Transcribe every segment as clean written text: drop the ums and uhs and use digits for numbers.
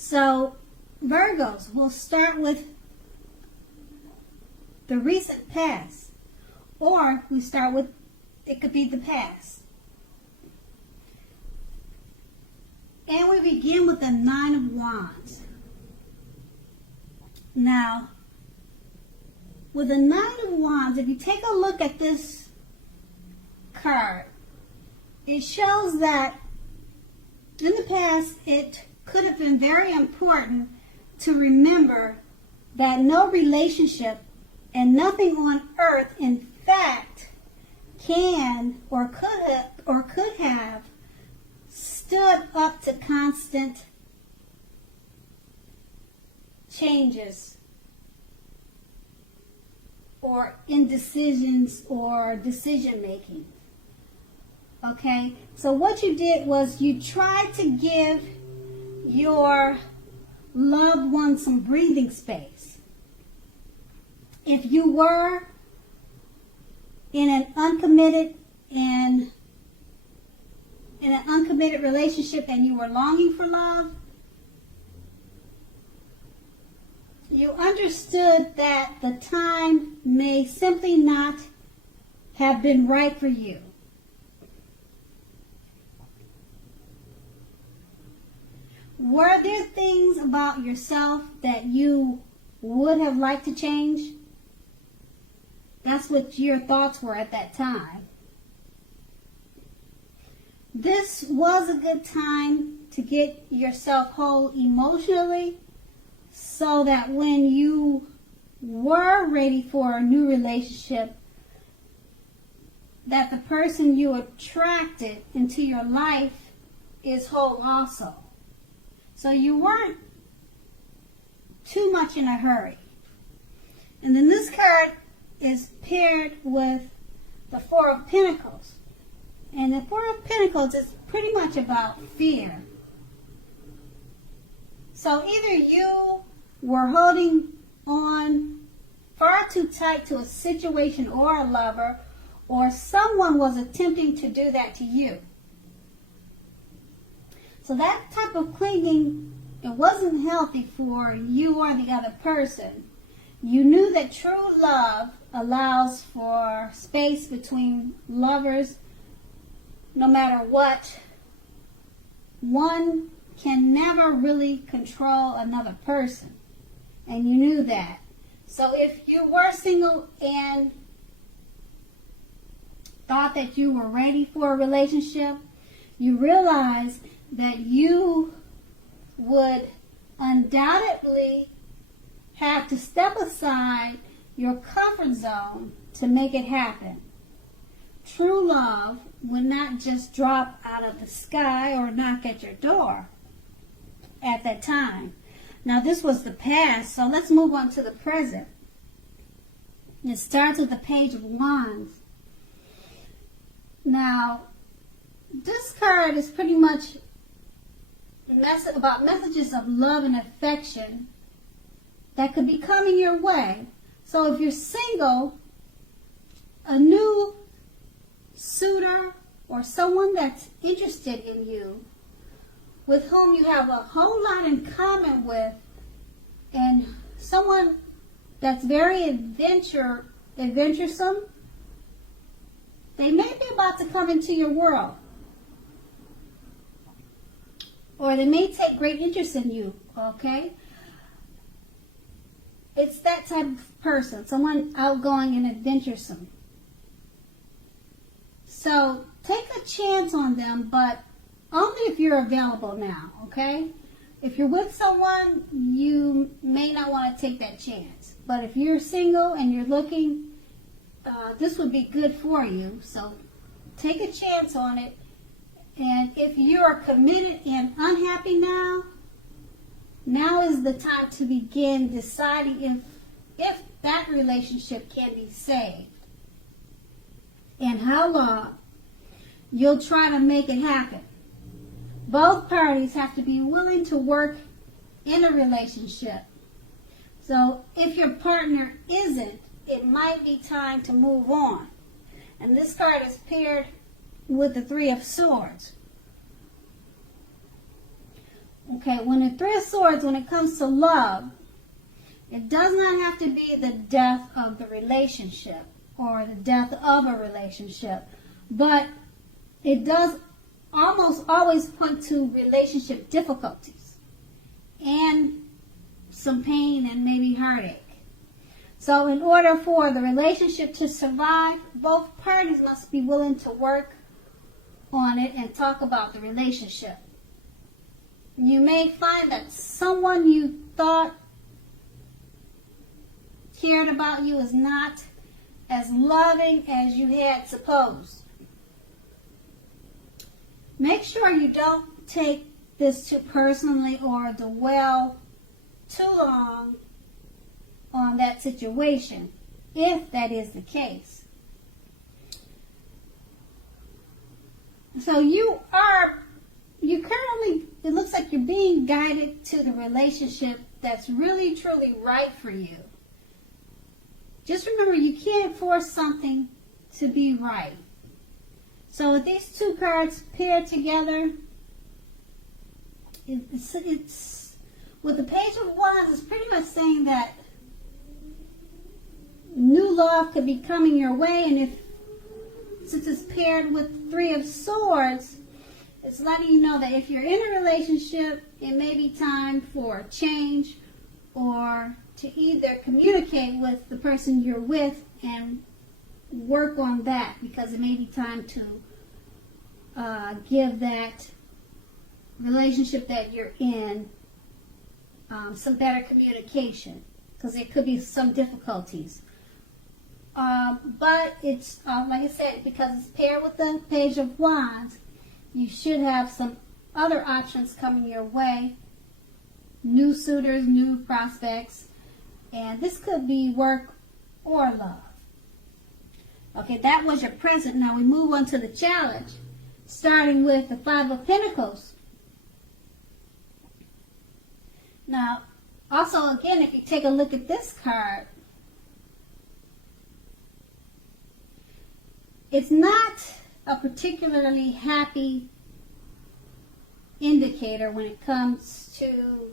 So, Virgos, we'll start with the recent past, or we start with, it could be the past. And we begin with the Nine of Wands. Now, with the Nine of Wands, if you take a look at this card, it shows that in the past it could have been very important to remember that no relationship and nothing on earth, in fact, can or could have stood up to constant changes or indecisions or decision making. Okay, so what you did was you tried to give your loved one some breathing space. If you were in an uncommitted relationship and you were longing for love, you understood that the time may simply not have been right for you. Were there things about yourself that you would have liked to change? That's what your thoughts were at that time. This was a good time to get yourself whole emotionally, so that when you were ready for a new relationship, that the person you attracted into your life is whole also. So you weren't too much in a hurry. And then this card is paired with the Four of Pentacles. And the Four of Pentacles is pretty much about fear. So either you were holding on far too tight to a situation or a lover, or someone was attempting to do that to you. So that type of clinging, it wasn't healthy for you or the other person. You knew that true love allows for space between lovers, no matter what. One can never really control another person, and you knew that. So if you were single and thought that you were ready for a relationship, you realized that you would undoubtedly have to step aside your comfort zone to make it happen. True love would not just drop out of the sky or knock at your door at that time. Now, this was the past, so let's move on to the present. It starts with the Page of Wands. Now, this card is pretty much about messages of love and affection that could be coming your way. So if you're single, a new suitor or someone that's interested in you, with whom you have a whole lot in common with, and someone that's very adventuresome, they may be about to come into your world. Or they may take great interest in you, okay? It's that type of person, someone outgoing and adventuresome. So take a chance on them, but only if you're available now, okay? If you're with someone, you may not want to take that chance. But if you're single and you're looking, this would be good for you. So take a chance on it. And if you're committed and unhappy now is the time to begin deciding if that relationship can be saved. And how long you'll try to make it happen. Both parties have to be willing to work in a relationship. So if your partner isn't, it might be time to move on. And this card is paired with the Three of Swords. Okay, when the Three of Swords, when it comes to love, it does not have to be the death of the relationship or the death of a relationship, but it does almost always point to relationship difficulties and some pain and maybe heartache. So in order for the relationship to survive, both parties must be willing to work on it and talk about the relationship. You may find that someone you thought cared about you is not as loving as you had supposed. Make sure you don't take this too personally or dwell too long on that situation, if that is the case. So you currently, it looks like you're being guided to the relationship that's really, truly right for you. Just remember, you can't force something to be right. So with these two cards paired together, it's with the Page of Wands, it's pretty much saying that new love could be coming your way, and since it's paired with Three of Swords, it's letting you know that if you're in a relationship, it may be time for change or to either communicate with the person you're with and work on that, because it may be time to give that relationship that you're in some better communication, because there could be some difficulties. But it's, like I said, because it's paired with the Page of Wands, you should have some other options coming your way. New suitors, new prospects, and this could be work or love. Okay, that was your present. Now we move on to the challenge, starting with the Five of Pentacles. Now, also again, if you take a look at this card, it's not a particularly happy indicator when it comes to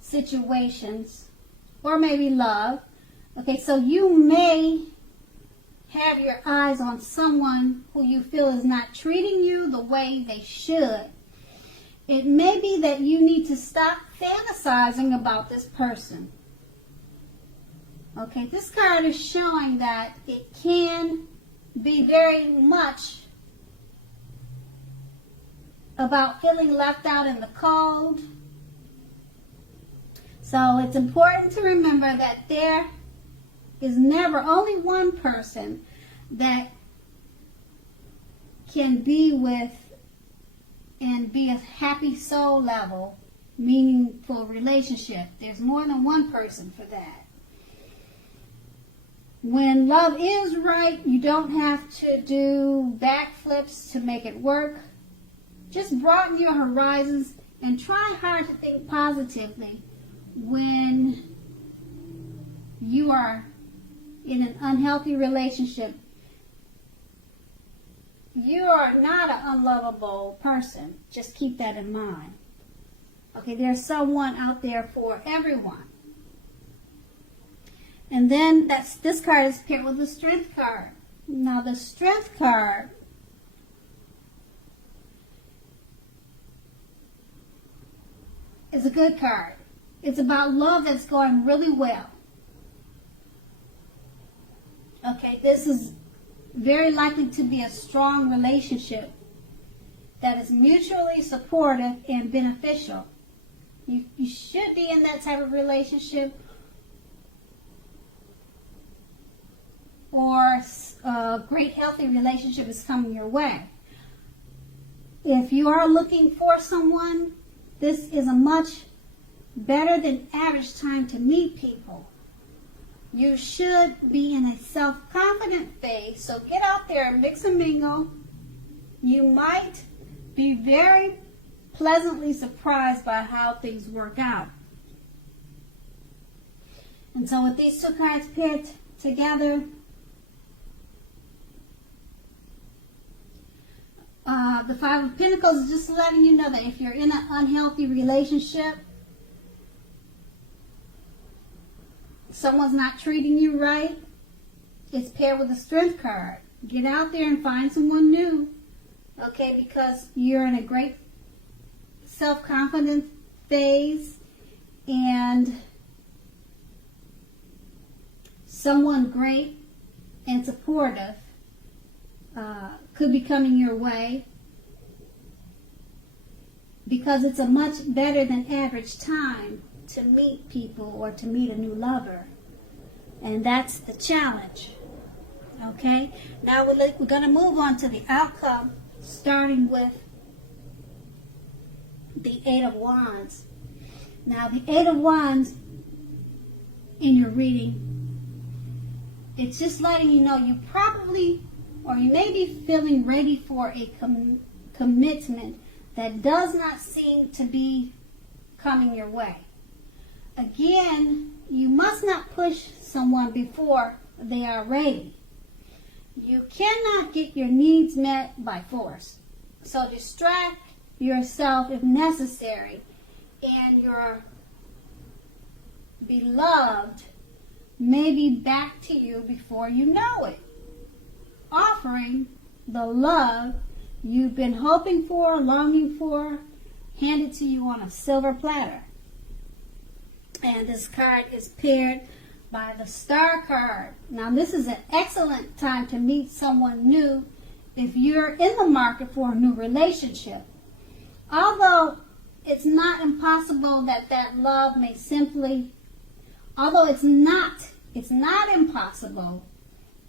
situations or maybe love. Okay, so you may have your eyes on someone who you feel is not treating you the way they should. It may be that you need to stop fantasizing about this person. Okay, this card is showing that it can be very much about feeling left out in the cold. So it's important to remember that there is never only one person that can be with and be a happy soul level, meaningful relationship. There's more than one person for that. When love is right, you don't have to do backflips to make it work. Just broaden your horizons and try hard to think positively when you are in an unhealthy relationship. You are not an unlovable person. Just keep that in mind. Okay, there's someone out there for everyone. And then this card is paired with the Strength card. Now the Strength card is a good card. It's about love that's going really well. Okay, this is very likely to be a strong relationship that is mutually supportive and beneficial. You should be in that type of relationship, or a great healthy relationship is coming your way. If you are looking for someone, this is a much better than average time to meet people. You should be in a self-confident phase, so get out there and mix and mingle. You might be very pleasantly surprised by how things work out. And so with these two cards paired together, The Five of Pentacles is just letting you know that if you're in an unhealthy relationship, someone's not treating you right, it's paired with the Strength card. Get out there and find someone new, okay, because you're in a great self-confidence phase, and someone great and supportive could be coming your way, because it's a much better than average time to meet people or to meet a new lover. And that's the challenge. Okay? Now we're going to move on to the outcome, starting with the Eight of Wands. Now the Eight of Wands in your reading, it's just letting you know you probably, or you may be feeling ready for a commitment that does not seem to be coming your way. Again, you must not push someone before they are ready. You cannot get your needs met by force. So distract yourself if necessary, and your beloved may be back to you before you know it, offering the love you've been hoping for, longing for, handed to you on a silver platter. And this card is paired by the Star card. Now this is an excellent time to meet someone new if you're in the market for a new relationship. Although it's not impossible that love may simply, it's not impossible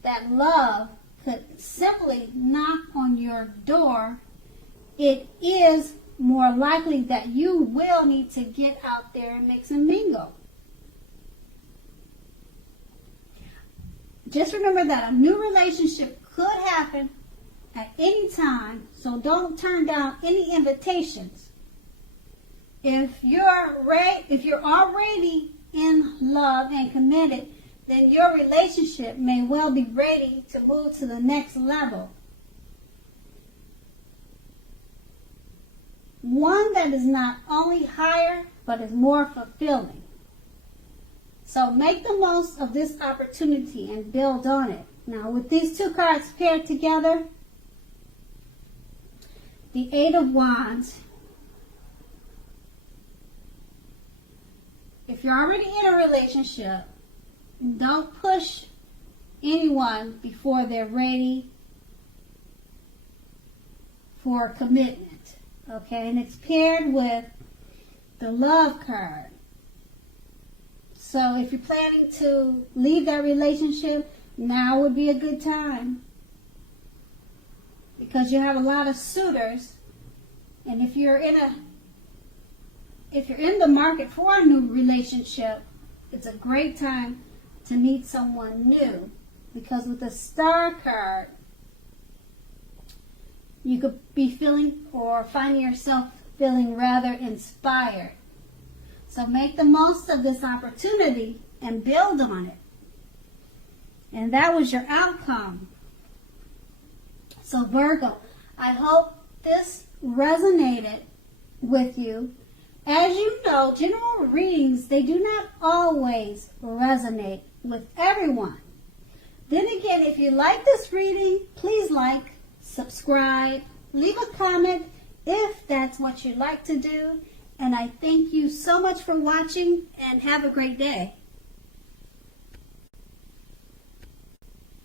that love could simply knock on your door, it is more likely that you will need to get out there and mix and mingle. Just remember that a new relationship could happen at any time, so don't turn down any invitations. If you're already in love and committed, then your relationship may well be ready to move to the next level. One that is not only higher, but is more fulfilling. So make the most of this opportunity and build on it. Now with these two cards paired together, the Eight of Wands, if you're already in a relationship, don't push anyone before they're ready for commitment. Okay, and it's paired with the Love card. So if you're planning to leave that relationship, now would be a good time, because you have a lot of suitors, and if you're in the market for a new relationship, it's a great time to meet someone new, because with the Star card, you could be feeling or finding yourself feeling rather inspired. So make the most of this opportunity and build on it. And that was your outcome. So Virgo, I hope this resonated with you. As you know, general readings, they do not always resonate with everyone. Then again, if you like this reading, please like, subscribe, leave a comment if that's what you'd like to do. And I thank you so much for watching, and have a great day.